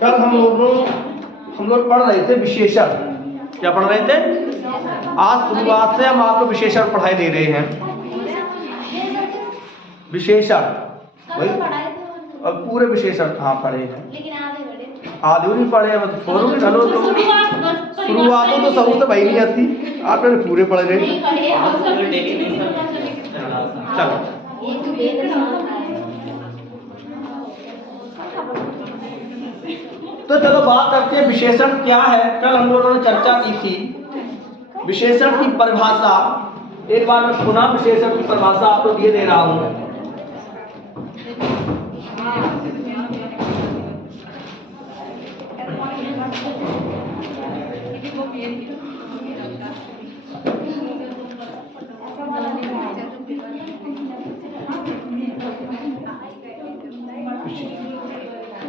कल हम लोग पढ़ रहे थे विशेषण। क्या पढ़ रहे थे? आज शुरुआत से हम आपको विशेषण पढ़ाई दे रहे हैं। विशेषण भाई अब पूरे विशेषण कहाँ पढ़े हैं? आधे नहीं पढ़े हैं, छोड़ोगे चलो। तो शुरुआत तो सबूत तो भाई नहीं आती, आपने पूरे पढ़ रहे। चलो तो चलो बात करते हैं विशेषण क्या है। कल हम लोगों ने चर्चा की थी विशेषण की परिभाषा। एक बार मैं पुनः विशेषण की परिभाषा आपको दिए दे रहा हूं।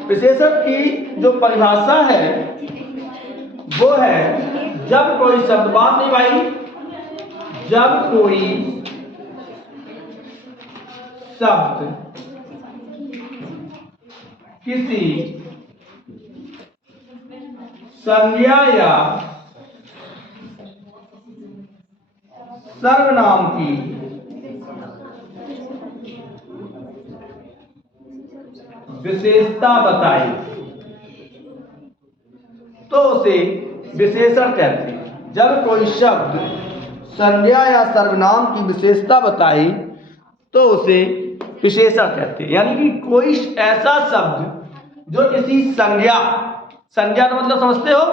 विशेषण की जो परिभाषा है वो है जब कोई शब्द, बात नहीं भाई, जब कोई शब्द किसी संज्ञा या सर्वनाम की विशेषता बताई तो उसे विशेषण कहते हैं। जब कोई शब्द संज्ञा या सर्वनाम की विशेषता बताई तो उसे विशेषण कहते हैं। यानी कि कोई ऐसा शब्द जो किसी संज्ञा का मतलब समझते हो,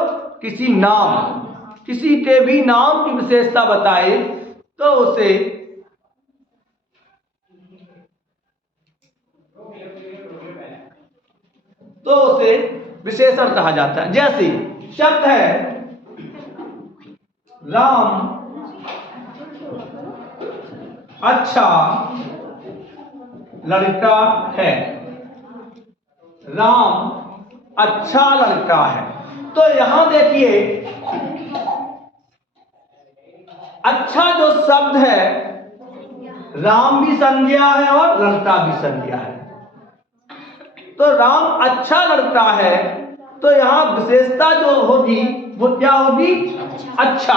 किसी नाम, किसी के भी नाम की विशेषता बताए तो उसे विशेषण कहा जाता है। जैसे शब्द है राम अच्छा लड़का है। राम अच्छा लड़का है। तो यहां देखिए अच्छा जो शब्द है, राम भी संज्ञा है और लड़का भी संज्ञा है। तो राम अच्छा लड़का है तो यहां विशेषता जो होगी वो क्या होगी? अच्छा।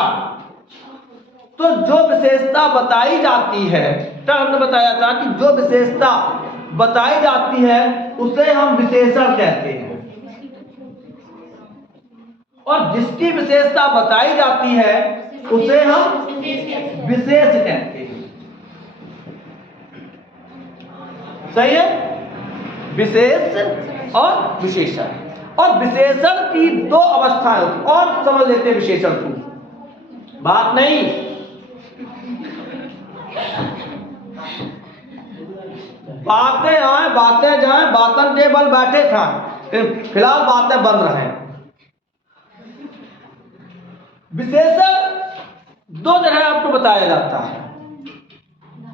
तो जो विशेषता बताई जाती है, तो हमने बताया था कि जो विशेषता बताई जाती है उसे हम विशेषण कहते हैं, और जिसकी विशेषता बताई जाती है उसे हम विशेष कहते हैं। सही है? विशेष और विशेषण। और विशेषण की दो अवस्थाएं होती, और समझ लेते हैं विशेषण को। बात नहीं, बातें आए बातें जाए, बातन के बल बैठे खाएं, फिलहाल बातें बन रहे हैं। विशेषण दो जगह आपको बताया जाता है।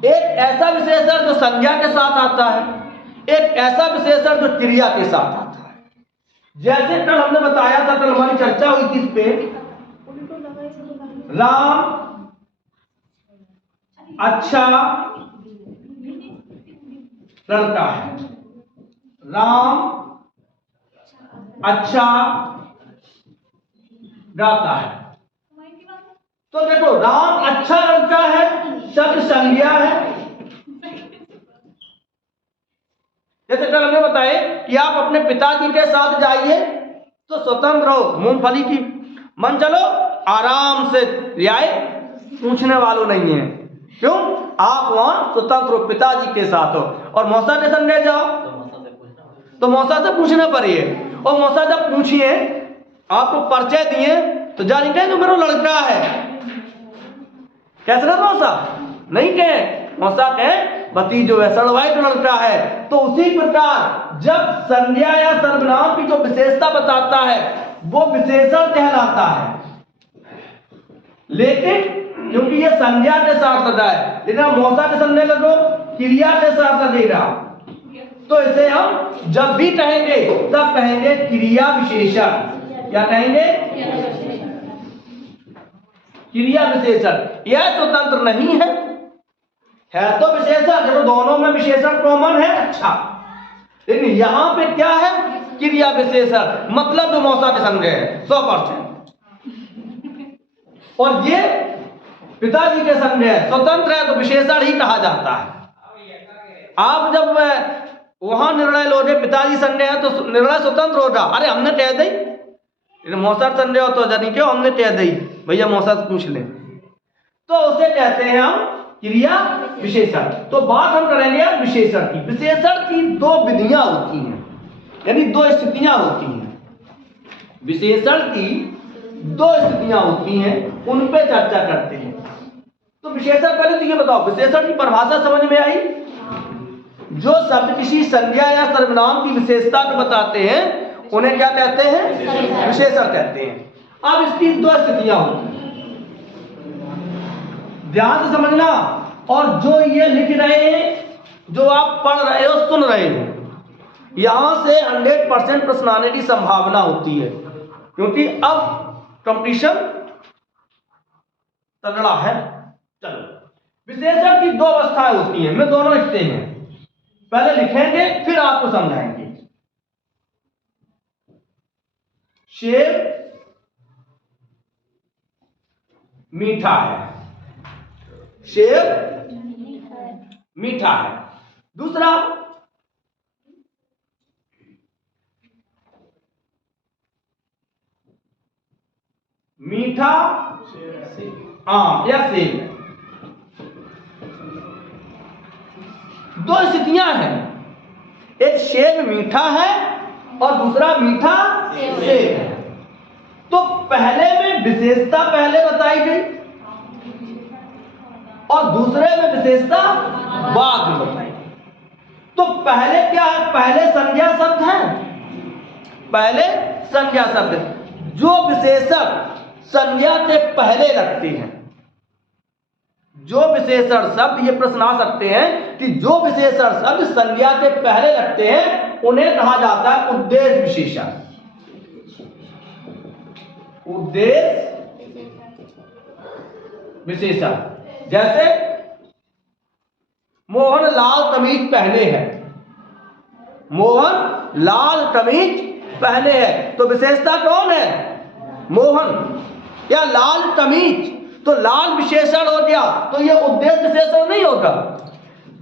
एक ऐसा विशेषण जो संज्ञा के साथ आता है, एक ऐसा विशेषण जो क्रिया के साथ आता है। जैसे कल हमने बताया था, कल हमारी चर्चा हुई थी इस पे, राम अच्छा लड़का है। राम अच्छा गाता है। तो देखो राम अच्छा लड़का है शब्द संज्ञा है। जैसे कल हमने बताया कि आप अपने पिताजी के साथ जाइए तो स्वतंत्र हो, मूंगफली की मन चलो आराम से आए, पूछने वालों नहीं है। क्यों? आप वहां स्वतंत्र हो, पिताजी के साथ हो। और मौसा के संग जाओ तो मौसा से पूछना पड़िए, और मौसा जब पूछिए आपको परिचय दिए तो जानी कहे तो मेरा लड़का है। कैसे ना मौसा नहीं कहे, मौसा कहे भतीजो है, सड़वाई तो लड़का है। तो उसी प्रकार जब संज्ञा या सर्वनाम की जो विशेषता बताता है वो विशेषण कहलाता है। लेकिन क्योंकि ये संज्ञा के साथ लगा है, लेकिन मौसा के संज्ञा लगो क्रिया के साथ लगेगा, तो इसे हम जब भी कहेंगे तब कहेंगे क्रिया विशेषण। क्या कहेंगे? क्रिया विशेषण। यह स्वतंत्र नहीं है तो विशेषण, देखो दोनों में विशेषण कॉमन है। अच्छा, लेकिन यहां पे क्या है? क्रिया विशेषण, मतलब जो मौसा के संज्ञा है 100%। और ये पिताजी के संज्ञा है, स्वतंत्र है, तो विशेषण ही कहा जाता है। आप जब वहां निर्णय लोगे पिताजी संज्ञा है तो निर्णय स्वतंत्र होगा। अरे हमने कह दी मौसा संज्ञा हो तो जानी क्यों हमने कह दी, भैया मौसा से पूछ ले, तो उसे कहते हैं हम क्रिया विशेषण। तो बात हम करेंगे विशेषण की। विशेषण की दो विधियां होती हैं, यानी दो स्थितियां होती हैं। विशेषण की दो स्थितियां होती हैं, उन पे चर्चा करते हैं। तो विशेषण, पहले तो ये बताओ विशेषण की परिभाषा समझ में आई? जो शब्द किसी संज्ञा या सर्वनाम की विशेषता को बताते हैं उन्हें क्या कहते हैं? विशेषण कहते हैं। अब इसकी दो स्थितियां होती हैं, ध्यान से समझना। और जो ये लिख रहे हैं, जो आप पढ़ रहे हो, सुन रहे हो, यहां से 100% प्रश्न आने की संभावना होती है, क्योंकि अब कंपटीशन तगड़ा है। चलो, विशेषण की दो अवस्थाएं होती हैं, मैं दोनों लिखते हैं, पहले लिखेंगे फिर आपको समझाएंगे। सेब मीठा है, सेब मीठा है। दूसरा, मीठा आम या सेब। दो स्थितियां हैं, एक सेब मीठा है और दूसरा मीठा सेब है। तो पहले में विशेषता पहले बताई गई और दूसरे में विशेषता बाद में बताई गई। तो पहले क्या है? पहले संज्ञा शब्द है, पहले संज्ञा शब्द। जो विशेषण संज्ञा के पहले लगते हैं, जो विशेषण शब्द, ये प्रश्न आ सकते हैं कि जो विशेषण शब्द संज्ञा के पहले लगते हैं उन्हें कहा जाता है उद्देश्य विशेषण। उद्देश्य विशेषण। जैसे मोहन लाल कमीज पहने हैं, मोहन लाल कमीज पहने हैं, तो विशेषता कौन है? मोहन या लाल कमीज, तो लाल विशेषण हो गया, तो ये उद्देश्य विशेषण नहीं होगा।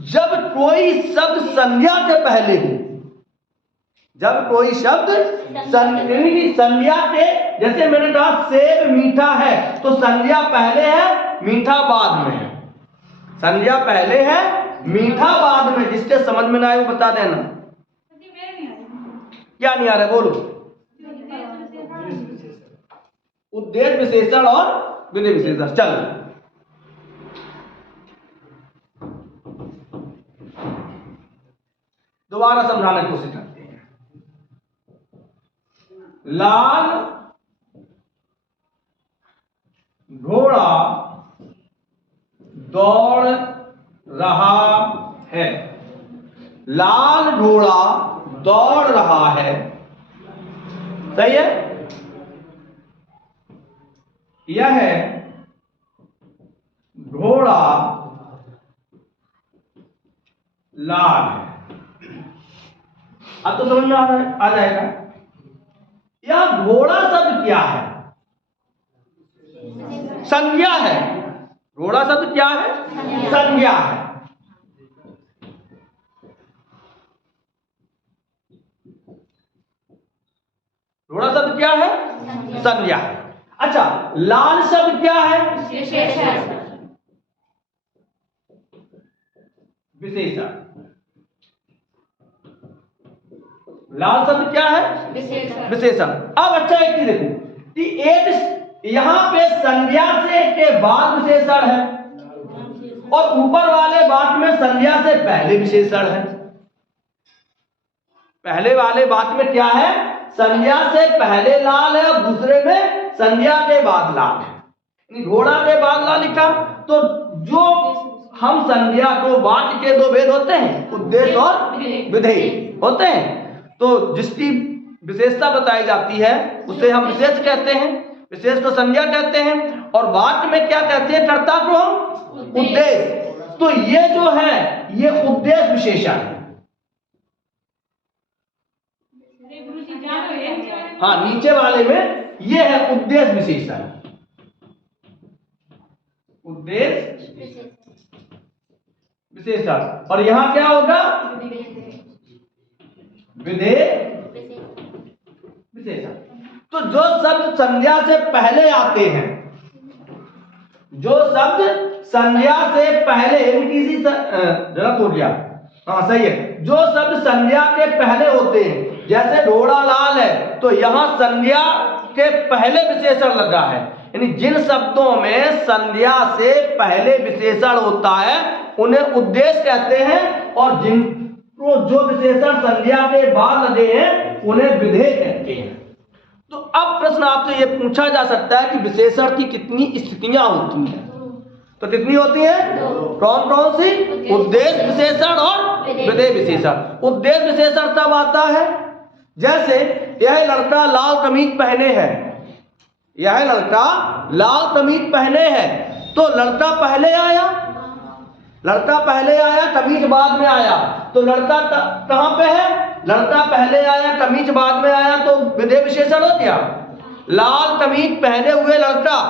जब कोई शब्द संज्ञा के पहले हो, जब कोई शब्द संज्ञा के, जैसे मैंने कहा सेब मीठा है, तो संज्ञा पहले है, मीठा बाद में है। संज्ञा पहले है, मीठा बाद में। जिसके समझ में ना आए वो बता देना। क्या नहीं आ रहा है बोलो? उद्देश्य विशेषण और विधेय विशेषण। चलो, दोबारा समझाने की कोशिश करते हैं। लाल घोड़ा दौड़ रहा है, लाल घोड़ा दौड़ रहा है, सही है? यह घोड़ा लाल है। अब तो समझ में आ जाएगा। यह घोड़ा शब्द क्या है? संज्ञा है। घोड़ा शब्द क्या है? संज्ञा है। घोड़ा शब्द क्या है? संज्ञा है। अच्छा, लाल शब्द क्या है? विशेषण। लाल शब्द क्या है? विशेषण। अब अच्छा एक चीज देखो कि एक यहां पे संज्ञा से के बाद विशेषण है और ऊपर वाले वाक्य में संज्ञा से पहले विशेषण है। पहले वाले वाक्य में क्या है? संज्ञा से पहले लाल है और दूसरे में संज्ञा के बाद लाल है। घोड़ा के बाद लाल लिखा, तो जो हम संज्ञा को, वाक्य के दो भेद होते हैं, उद्देश्य और विधेय होते हैं। तो जिसकी विशेषता बताई जाती है उसे हम विशेष कहते हैं, विशेष को संज्ञा कहते हैं, और वाक्य में क्या कहते हैं? कर्ता को हम उद्देश्य। तो ये जो है ये उद्देश्य विशेषण है। हाँ, नीचे वाले में ये है उद्देश्य विशेषण। उद्देश्य विशेषण। और यहां क्या होगा? विधेय विशेषण। तो जो शब्द संज्ञा से पहले आते हैं, जो शब्द संज्ञा से पहले, किसी जरा तोड़ दिया, हाँ सही है, जो शब्द संज्ञा के पहले होते हैं, जैसे घोड़ा लाल है, तो यहां संज्ञा के पहले विशेषण लगा है। यानी जिन शब्दों में संज्ञा से पहले विशेषण होता है उन्हें उद्देश्य कहते हैं, और जिनको जो विशेषण संज्ञा के बाद लगे हैं उन्हें विधेय कहते हैं। तो अब प्रश्न आपसे यह पूछा जा सकता है कि विशेषण की कितनी स्थितियां होती हैं? तो कितनी होती हैं? कौन कौन सी? उद्देश्य विशेषण और विधेय विशेषण। उद्देश्य विशेषण तब आता है जैसे यह लड़का लाल कमीज पहने है, यह लड़का लाल कमीज पहने है, तो लड़का पहले आया, लड़का पहले आया, कमीज बाद में आया, तो लड़का कहां पे है? लड़का पहले आया, कमीज बाद में आया, तो विधेय विशेषण हो गया। लाल कमीज पहने हुए लड़का,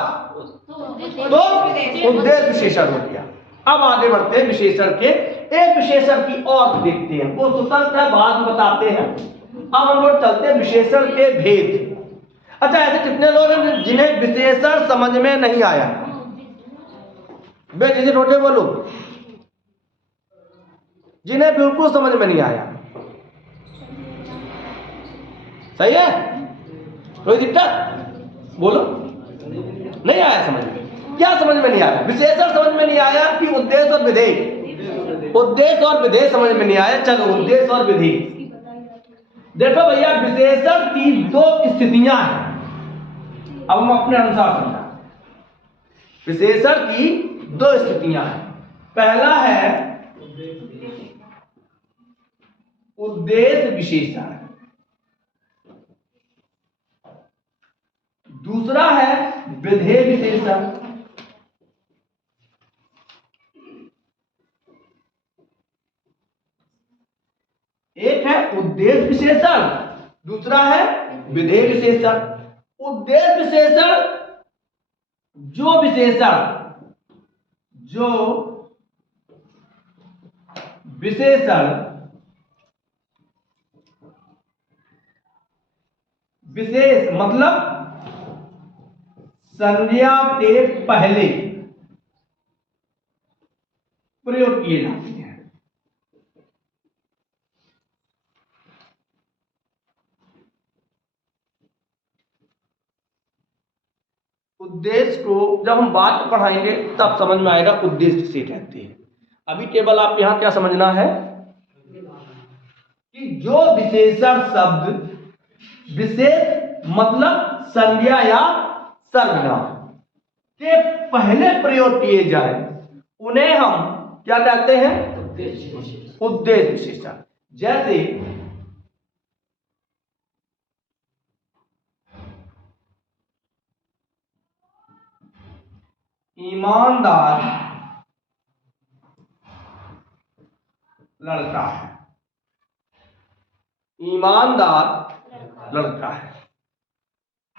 तो उद्देश्य विशेषण हो गया। अब आगे बढ़ते हैं विशेषण के, एक विशेषण की और देखते हैं, वो स्वतंत्र है, बाद में बताते हैं। अब हम लोग चलते हैं विशेषण के भेद। अच्छा, ऐसे कितने लोग हैं जिन्हें विशेषण समझ में नहीं आया? बे जिसे रोटे बोलो, जिन्हें बिल्कुल समझ में नहीं आया। सही है? कोई दिक्कत? बोलो। नहीं आया समझ में? क्या समझ में नहीं आया? विशेषण समझ में नहीं आया कि उद्देश्य और विधेय? उद्देश्य और विधेय समझ में नहीं आया। चलो, उद्देश्य और विधेय देखो भैया, विशेषण की दो स्थितियां हैं। अब हम अपने अनुसार समझा। विशेषण की दो स्थितियां हैं। पहला है उद्देश्य विशेषण, दूसरा है विधेय विशेषण। एक है उद्देश्य विशेषण, दूसरा है विधेय विशेषण। उद्देश्य विशेषण जो विशेषण विशेष मतलब संज्ञा के पहले प्रयोग किए जाते हैं। उद्देश्य को जब हम बात पढ़ाएंगे तब समझ में आएगा उद्देश्य किसे कहते हैं। अभी केवल आप यहां क्या समझना है कि जो विशेषण शब्द विशेष मतलब संज्ञा या सर्वनाम के पहले प्रयोग किए जाए उन्हें हम क्या कहते हैं? उद्देश्य विशेषण। जैसे ईमानदार लड़का है, ईमानदार लड़का है,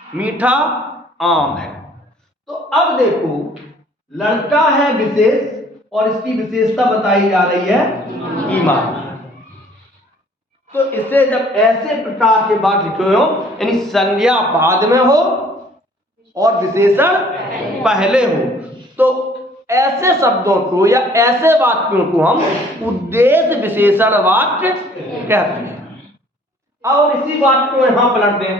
मीठा आम है। तो अब देखो, लड़का है विशेष और इसकी विशेषता बताई जा रही है ईमान। तो इसे जब ऐसे प्रकार के बात लिखे हो, यानी संज्ञा बाद में हो और विशेषण पहले हो, तो ऐसे शब्दों को या ऐसे वाक्यों को हम उद्देश्य विशेषण वाक्य कहते हैं। और इसी बात को यहां पलट दें,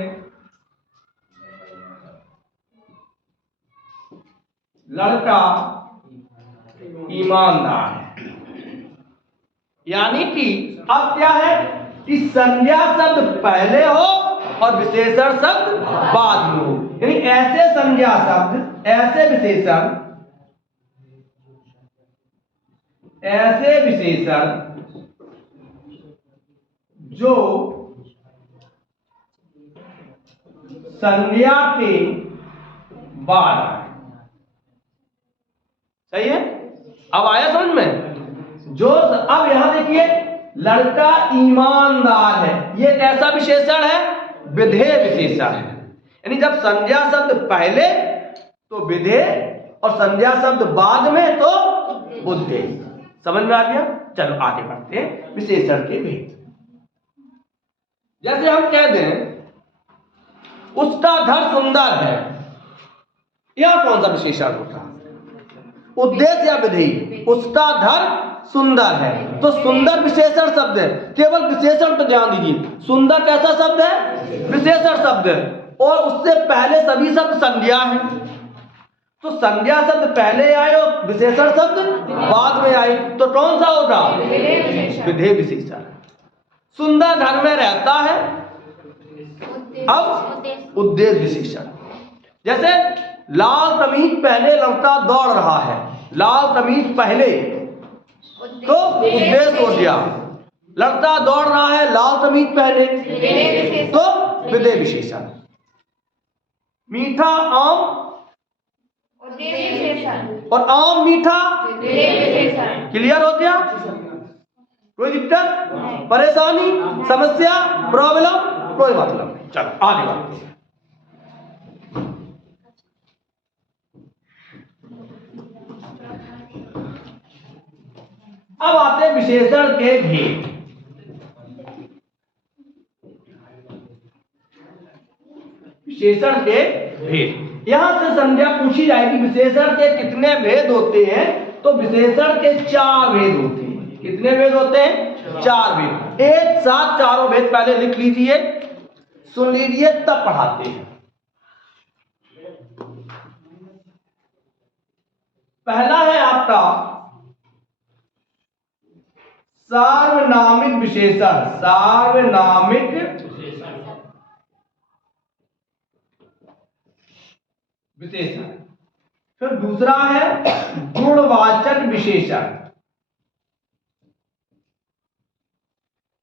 लड़का ईमानदार है, यानी कि अब क्या है कि संज्ञा शब्द पहले हो और विशेषण शब्द बाद में हो। यानी ऐसे संज्ञा शब्द, ऐसे विशेषण जो संज्ञा के बाद आए। सही है? अब आया समझ में? जो अब यहां देखिए, लड़का ईमानदार है, ये कैसा विशेषण है? विधेय विशेषण है। यानी जब संज्ञा शब्द पहले तो विधेय और संज्ञा शब्द बाद में तो उद्धेय। समझ में आ गया? चलो आगे बढ़ते हैं विशेषण के भेद। जैसे हम कह दें उसका घर सुंदर है, यह कौन सा विशेषण होता है? उद्देश्य या विधेय? उसका घर सुंदर है, तो सुंदर विशेषण शब्द है। केवल विशेषण पर ध्यान दीजिए, सुंदर कैसा शब्द है? विशेषण शब्द है, और उससे पहले सभी शब्द संज्ञा है। तो संज्ञा शब्द पहले आए और विशेषण शब्द बाद में आए, तो कौन सा होगा? विधेय विशेषण। सुंदर घर में रहता है, अब उद्देश्य विशेषण। जैसे लाल कमीज पहले लड़का दौड़ रहा है, लाल कमीज पहले तो उद्देश्य हो गया, लड़का दौड़ रहा है लाल कमीज पहले तो विधेय विशेषण। मीठा आम और आम मीठा, क्लियर हो गया? कोई दिक्कत, परेशानी, समस्या, प्रॉब्लम? कोई मतलब नहीं। चलो आगे बढ़ते हैं। अब आते हैं विशेषण के भेद। विशेषण के भेद, यहां से संज्ञा पूछी जाएगी विशेषण के कितने भेद होते हैं, तो विशेषण के 4 भेद होते हैं। कितने भेद होते हैं? 4 भेद। एक साथ चारों भेद पहले लिख लीजिए, सुन लीजिए, तब पढ़ाते हैं। पहला है आपका सार्वनामिक विशेषण। सार्वनामिक विशेषण। फिर दूसरा है गुणवाचक विशेषण।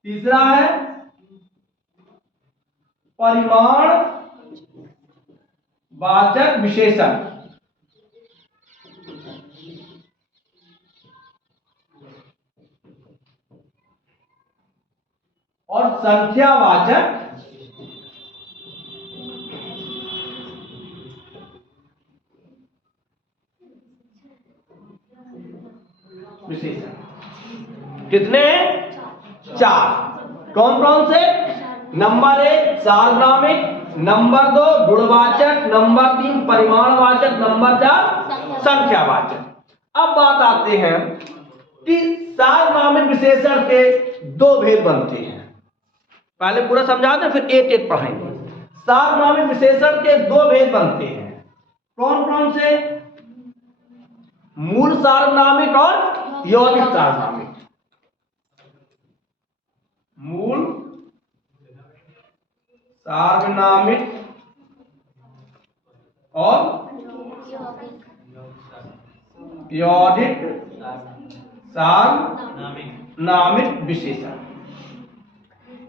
तीसरा है परिमाण वाचक विशेषण। और संख्यावाचक विशेषण। कितने? 4। कौन कौन से? नंबर 1 सार्वनामिक, नंबर 2 गुणवाचक, नंबर 3 परिमाणवाचक, नंबर 4 संख्यावाचक। अब बात आते हैं कि सार्वनामिक विशेषण के 2 भेद बनते हैं। पहले पूरा समझा दें, फिर एक एक पढ़ेंगे। सार्वनामिक विशेषण के 2 भेद बनते हैं। कौन कौन से? मूल सार्वनामिक और यौगिक सार्वनामिक। मूल सार्वनामिक और यौगिक सार्वनामिक विशेषण।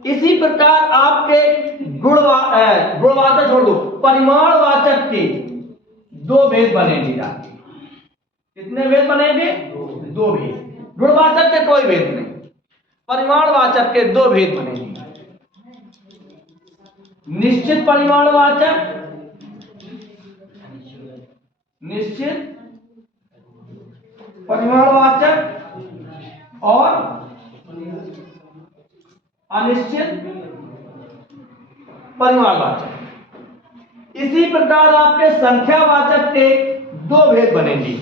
इसी प्रकार आपके गुणवाचक छोड़ दो, परिमाणवाचक के 2 भेद बनेंगे जाके। कितने भेद बनेंगे? 2 भेद। गुणवाचक के कोई भेद नहीं, परिमाणवाचक के 2 भेद बनेंगे। निश्चित परिमाणवाचक, निश्चित परिमाणवाचक और अनिश्चित परिमाणवाचक। इसी प्रकार आपके संख्यावाचक के 2 भेद बनेंगे,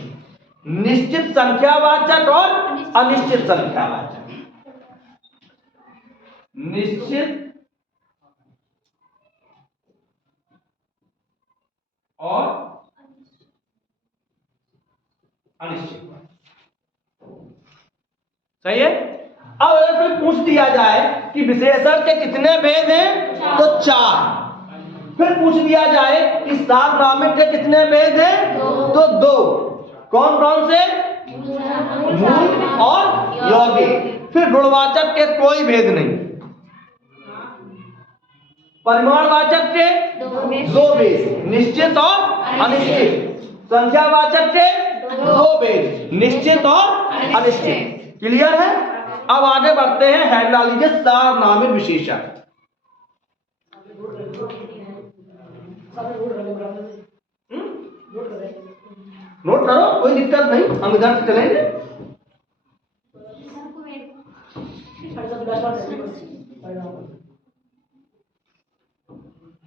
निश्चित संख्यावाचक और अनिश्चित संख्यावाचक। निश्चित और अनिश्चित। सही है? अब अगर फिर पूछ दिया जाए कि विशेषण के कितने भेद हैं, तो 4। फिर पूछ दिया जाए कि सार्वनामिक के कितने भेद हैं, तो 2। कौन कौन से? मूल और यौगिक। फिर गुणवाचक के कोई भेद नहीं, परिमाणवाचक के 2 भेद, निश्चित और अनिश्चित। संख्यावाचक के 2 भेद, निश्चित और अनिश्चित। क्लियर है? अब आगे बढ़ते हैं, हेडलाइन लीजिए सार्वनामिक विशेषण। नोट करो, कोई दिक्कत नहीं, हम इधर से चलेंगे।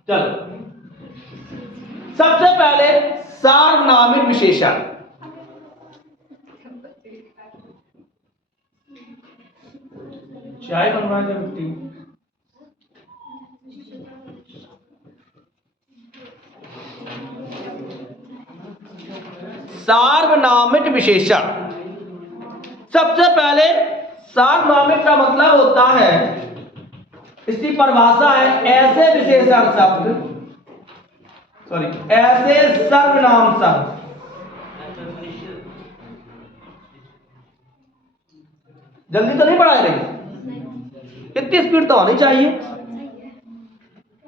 चलो, सबसे पहले सार्वनामिक विशेषण। चाय बनवा दे बेटी। सार्वनामिक विशेषण। सबसे पहले सार्वनामिक का मतलब होता है, इसकी परिभाषा है, ऐसे विशेषण शब्द, ऐसे सर्वनाम शब्द जल्दी तो नहीं पढ़ाए, लेकिन इतनी स्पीड तो होनी चाहिए।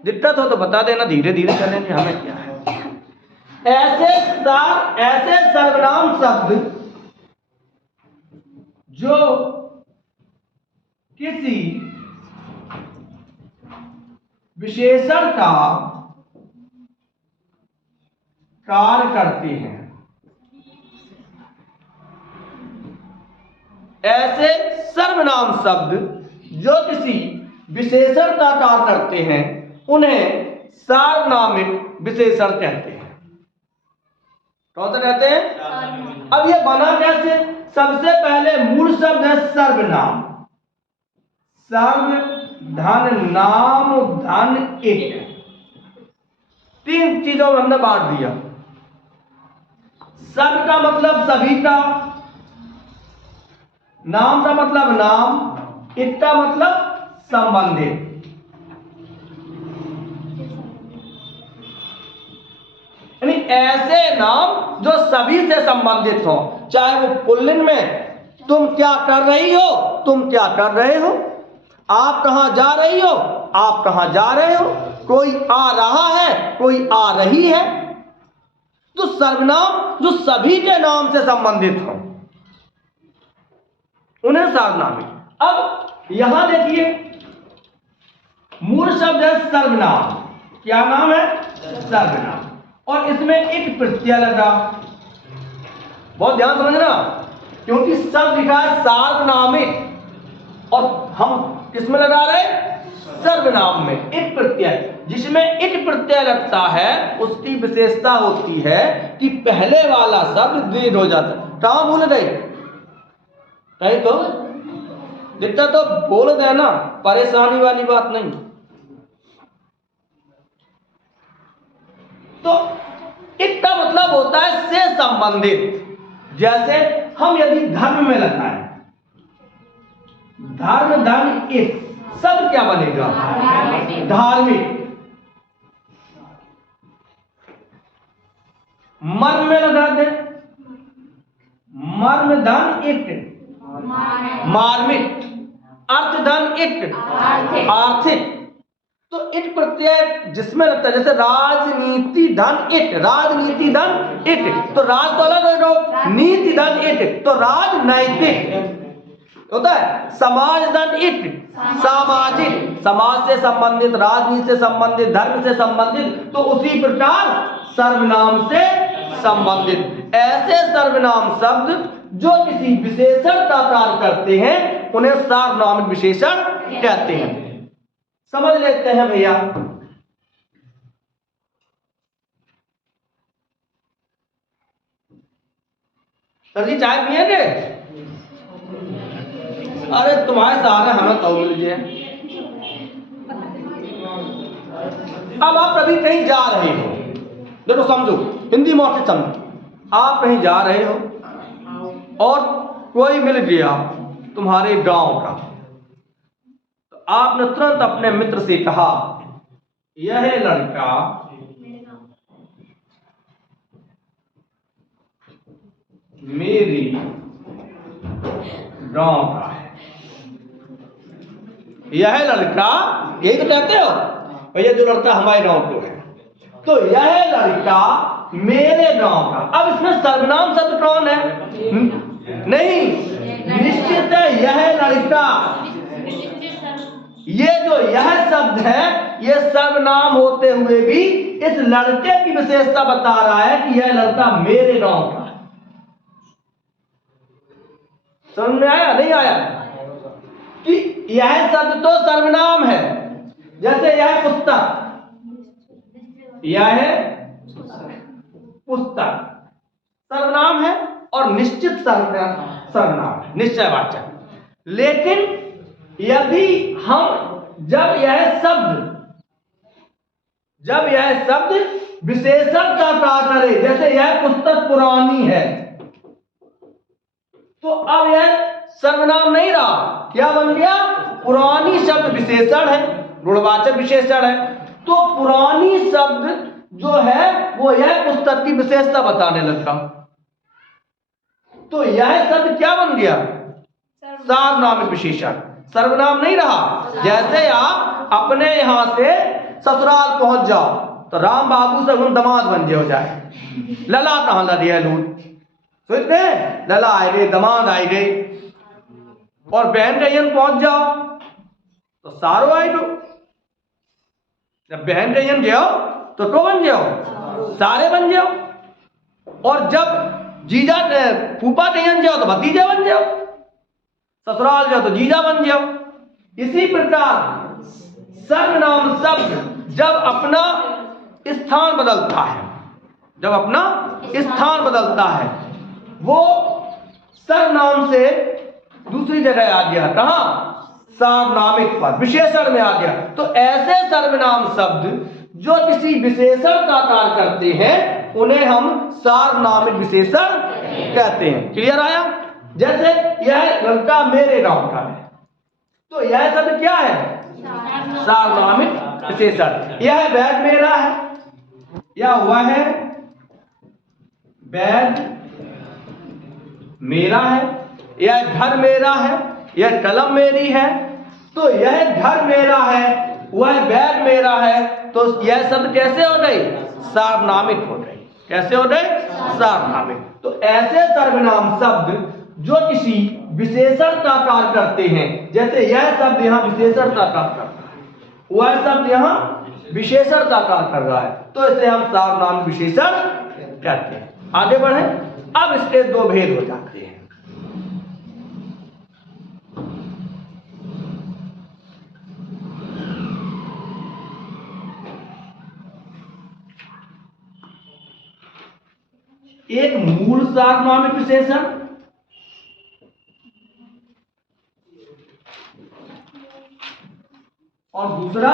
दिक्कत हो तो बता देना, धीरे धीरे चलेंगे, हमें क्या है। ऐसे सर्वनाम शब्द जो किसी विशेषण का कार्य करते हैं, ऐसे सर्वनाम शब्द जो किसी विशेषण का कार्य करते हैं उन्हें सार्वनामिक विशेषण कहते हैं। कौन सा कहते हैं? अब ये बना कैसे? सबसे पहले मूल शब्द है सर्वनाम। सर्व धन नाम धन एक, तीन चीजों में हमने बांट दिया। सर्व का मतलब सभी का, नाम का मतलब नाम, एक का मतलब संबंधित। यानी ऐसे नाम जो सभी से संबंधित हो, चाहे वो पुल्लिंग में तुम क्या कर रही हो, तुम क्या कर रहे हो, आप कहां जा रही हो, आप कहां जा रहे हो, कोई आ रहा है, कोई आ रही है। तो सर्वनाम जो सभी के नाम से संबंधित हो उन्हें सार्वनामिक। अब यहां देखिए, मूल शब्द है सर्वनाम। क्या नाम है? सर्वनाम। और इसमें एक प्रत्यय लगा, बहुत ध्यान समझना, क्योंकि शब्द लिखा है सार्वनामिक और हम किसमें लगा रहे? सर्वनाम में। एक प्रत्यय, जिसमें एक प्रत्यय लगता है उसकी विशेषता होती है कि पहले वाला शब्द दीर्घ हो जाता है। कहां भूल गए? कहीं तो दिखता तो बोल देना, परेशानी वाली बात नहीं। तो इसका मतलब होता है से संबंधित। जैसे हम यदि धर्म में लगाएं, धर्म धन एक, शब्द क्या बनेगा? धार्मिक। मर्म में लगा दे, मर्म धन एक, मार्मिक। अर्थ धन एक, आर्थिक। तो एक प्रत्यय जिसमें लगता है, जैसे राजनीति धन एक, राजनीति धन एक, तो राज तो अलग होगा, नीति धन एक, तो राजनैतिक होता है। समाज धन एक, सामाजिक, समाज से संबंधित, राजनीति से संबंधित, धर्म से संबंधित। तो उसी प्रकार सर्वनाम से संबंधित ऐसे सर्वनाम शब्द जो किसी विशेषण का कार्य करते हैं उन्हें सार्वनामिक विशेषण कहते हैं। समझ लेते हैं भैया। सर जी चाय पिएंगे? अरे तुम्हारे सहारे हमें तो लीजिए। अब आप कभी कहीं जा रहे हो, देखो समझो, हिंदी में समझो, आप कहीं जा रहे हो और कोई मिल गया तुम्हारे गांव का, तो आपने तुरंत अपने मित्र से कहा, यह लड़का मेरी गांव का है। यह लड़का, यही तो कहते हो भैया, जो लड़का हमारे गांव को है, तो यह लड़का मेरे गांव का। अब इसमें सर्वनाम शब्द कौन है? नहीं, निश्चित यह लड़का। ये जो यह शब्द है ये सर्वनाम होते हुए भी इस लड़के की विशेषता बता रहा है कि यह लड़का मेरे गांव का है। समझ में आया नहीं आया? कि यह शब्द तो सर्वनाम है, जैसे यह पुस्तक, यह है पुस्तक सर्वनाम है और निश्चित सर्वनाम है, निश्चयवाचक। लेकिन यदि हम जब यह शब्द विशेषण का कार्य करे, जैसे यह पुस्तक पुरानी है, तो अब यह सर्वनाम नहीं रहा, क्या बन गया? पुरानी शब्द विशेषण है, गुणवाचक विशेषण है। तो पुरानी शब्द जो है वो यह पुस्तक की विशेषता बताने लगा। तो यह शब्द क्या बन गया? सार्वनामिक विशेषण, सर्वनाम नहीं रहा। जैसे आप अपने यहां से ससुराल पहुंच जाओ तो राम बाबू से उन दामाद बन जाए, लला कहां लड़ी लूट सोचते हैं, लला आए गए, दामाद आए गए। और बहन रैयन पहुंच जाओ तो सारो आए दो। जब बहन रैयन जाओ तो बन जाओ, सारे बन जाओ। और जब जीजा फूफा रैयन जाओ तो भतीजा बन जाओ, ससुराल जाओ तो जीजा बन जाओ। इसी प्रकार सर्वनाम शब्द जब अपना स्थान बदलता है, जब अपना स्थान बदलता है, वो सर्वनाम से दूसरी जगह आ गया, कहां? सार्वनामिक पद, विशेषण में आ गया। तो ऐसे सर्वनाम शब्द जो किसी विशेषण का कार्य करते हैं उन्हें हम सार्वनामिक विशेषण कहते हैं। क्लियर आया? जैसे यह लड़का मेरे गांव का है, तो यह शब्द क्या है? सार्वनामिक विशेषण। यह बैग मेरा है, या हुआ है बैग मेरा है, यह घर मेरा है, यह कलम मेरी है। तो यह घर मेरा है, वह बैग मेरा है, तो यह शब्द कैसे हो गई? सार्वनामिक हो गई। कैसे हो गई? सार्वनामिक। तो ऐसे सर्वनाम शब्द जो किसी विशेषण का कार्य करते हैं, जैसे यह शब्द यहाँ विशेषण का कार्य करता है, वह शब्द यहाँ विशेषण का कार्य कर रहा है, तो इसे हम सार्वनामिक विशेषण कहते हैं। आगे बढ़े, अब इसके दो भेद हो जाते हैं। एक मूल सार्वनामिक विशेषण और दूसरा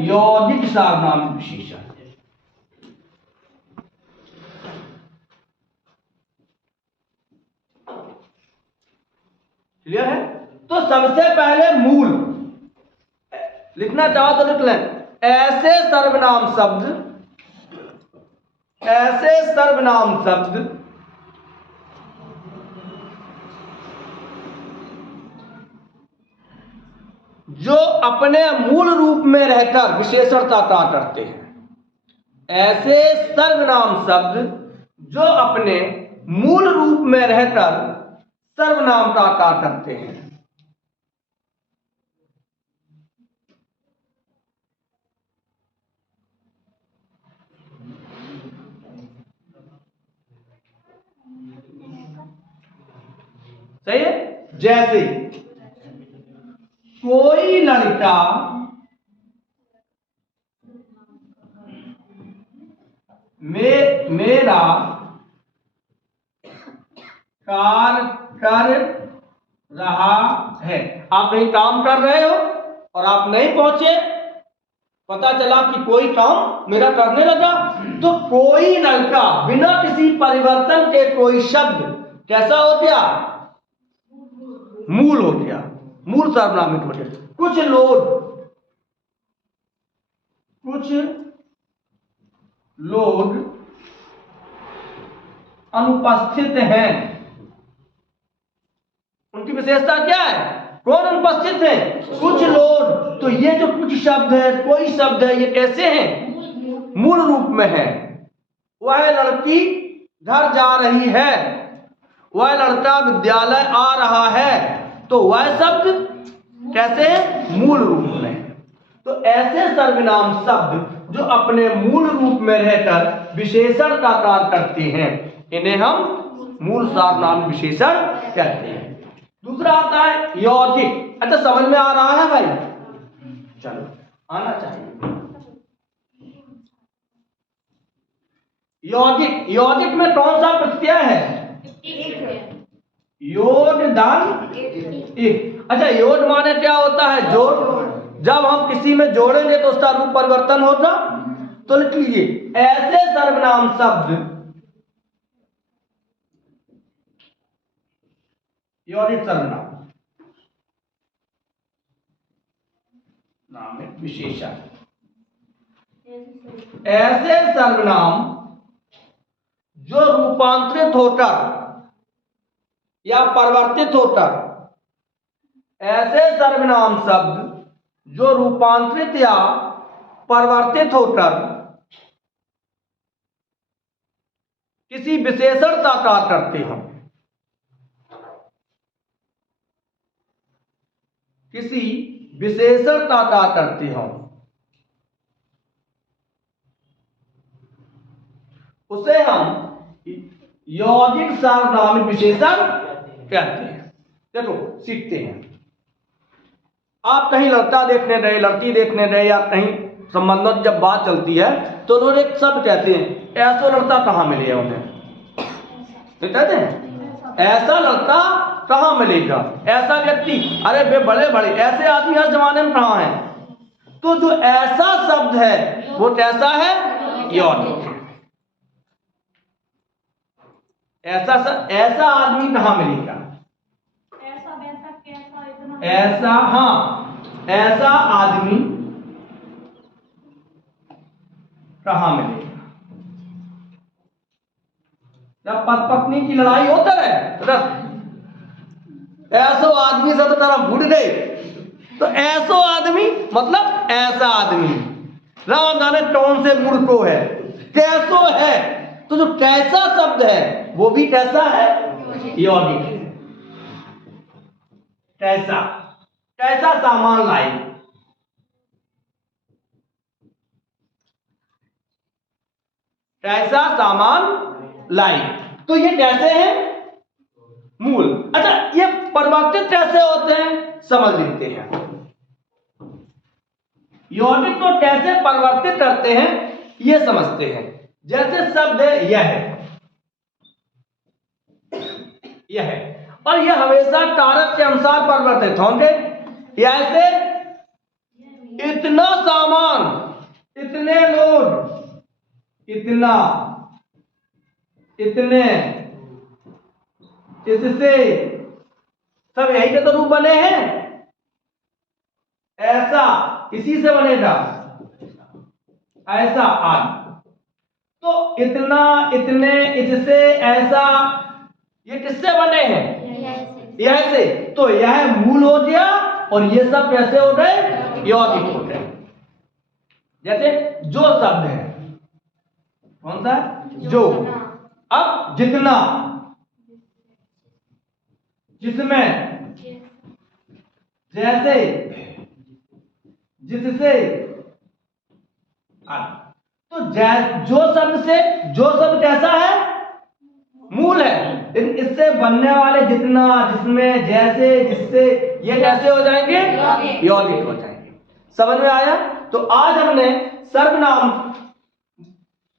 यौगिक सार्वनामिक विशेषण। क्लियर है? तो सबसे पहले मूल लिखना चाहो तो लिख लें। ऐसे सर्वनाम शब्द जो अपने मूल रूप में रहकर विशेषण का कार्य करते हैं। ऐसे सर्वनाम शब्द जो अपने मूल रूप में रहकर सर्वनाम का कार्य करते हैं। सही है? जैसे कोई लड़का मेरा कार्य कर रहा है। आप कहीं काम कर रहे हो और आप नहीं पहुंचे, पता चला कि कोई काम मेरा करने लगा, तो कोई लड़का बिना किसी परिवर्तन के कोई शब्द कैसा हो गया? मूल हो गया, मूल सर्वनामिक हो गया। कुछ लोग अनुपस्थित हैं। उनकी विशेषता क्या है? कौन अनुपस्थित है? कुछ लोग। तो ये जो कुछ शब्द है, कोई शब्द है, ये कैसे हैं? मूल रूप में है। वह लड़की घर जा रही है, वह लड़का विद्यालय आ रहा है, तो वह शब्द कैसे है? मूल रूप में। तो ऐसे सर्वनाम शब्द जो अपने मूल रूप में रहकर विशेषण का कार्य करते हैं, इन्हें हम मूल सर्वनाम विशेषण कहते हैं। दूसरा आता है यौगिक। अच्छा, समझ में आ रहा है भाई? चलो, आना चाहिए। यौगिक, यौगिक में कौन सा प्रत्यय है? योड दान एक। अच्छा, योड माने क्या होता है? जोड़। जब हम किसी में जोड़ेंगे तो उसका रूप परिवर्तन होगा। तो लिख लीजिए, ऐसे सर्वनाम शब्द यौगिक सर्वनाम नाम है विशेषण। ऐसे सर्वनाम जो रूपांतरित होकर या परिवर्तित होकर, ऐसे सर्वनाम शब्द जो रूपांतरित या परिवर्तित होकर किसी विशेषण का कार्य करते हो, किसी विशेषण का कार्य करते हो, उसे हम यौगिक सार्वनामिक विशेषण कहते हैं। देखो, सीखते हैं। आप कहीं लड़का देखने गए, लड़की देखने गए, या कहीं संबंधों की जब बात चलती है तो लोग एक शब्द कहते हैं, ऐसा लड़का कहाँ मिलेगा उन्हें? कहते हैं, ऐसा लड़का कहाँ मिलेगा, ऐसा व्यक्ति, अरे वे बड़े बड़े ऐसे आदमी हर जमाने में कहाँ हैं? तो जो ऐसा शब्द है वो कैसा है? यौगिक। ऐसा आदमी कहाँ मिलेगा? ऐसा, हाँ, ऐसा आदमी कहाँ मिलेगा? जब पति पत्नी की लड़ाई होता है, ऐसो आदमी से तो तरफ भूल गए, तो ऐसो आदमी मतलब ऐसा आदमी। राम जाने कौन से मूड को है, कैसो है। तो जो कैसा शब्द है वो भी कैसा है? यौगिक है। कैसा, कैसा सामान लाई, कैसा सामान लाई, तो ये कैसे हैं? मूल। अच्छा, ये परिवर्तित कैसे होते हैं समझ लेते हैं। यौगिक को कैसे परिवर्तित करते हैं ये समझते हैं। जैसे शब्द है यह है, और यह हमेशा कारक के अनुसार परिवर्तित होंगे। ऐसे इतना सामान, इतने लोग, इतना, इतने, इससे, सब यही के तो रूप बने हैं। ऐसा इसी से बनेगा, ऐसा आज। तो इतना, इतने, इससे, ऐसा, ये किससे बने हैं? यह से। तो यह मूल हो गया और ये सब कैसे हो गए? यौगिक हो गए। जैसे जो शब्द है, कौन सा? जो। अब जितना, जिसमें, जैसे, जिससे, तो जो शब्द से, जो शब्द कैसा है? मूल है। इससे बनने वाले जितना, जिसमें, जैसे, जिससे, ये कैसे हो जाएंगे? यौगिक हो जाएंगे। समझ में आया? तो आज हमने सर्वनाम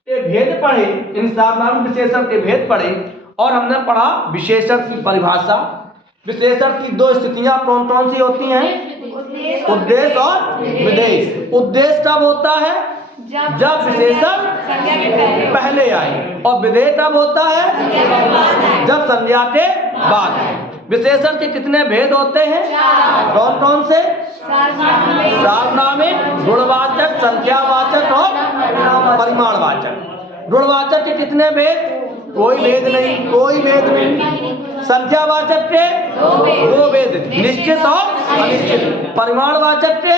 के भेद पढ़े, इन सर्वनाम विशेषण के भेद पढ़े, और हमने पढ़ा विशेषण की परिभाषा। विशेषण की दो स्थितियां कौन कौन सी होती हैं? उद्देश्य और विधेय। उद्देश्य कब होता है? जब विशेषण पहले आए, और विधेय कब होता है? जब संज्ञा के बाद आए। विशेषण के कितने भेद होते हैं? कौन कौन से? सार्वनामिक, गुणवाचक, संख्यावाचक और परिमाणवाचक। गुणवाचक के कितने भेद? कोई भेद नहीं, कोई भेद नहीं। संख्यावाचक के दो भेद, निश्चित और अनिश्चित। परिमाणवाचक के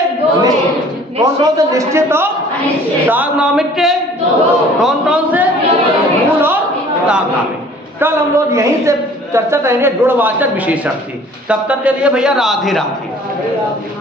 कौन कौन से? निश्चित और सार्वनामिक के कौन कौन से? मूल और सार्वनामिक। कल हम लोग यहीं से चर्चा यानी गुणवाचक विशेषण थी। तब तक के लिए भैया राधे राधे।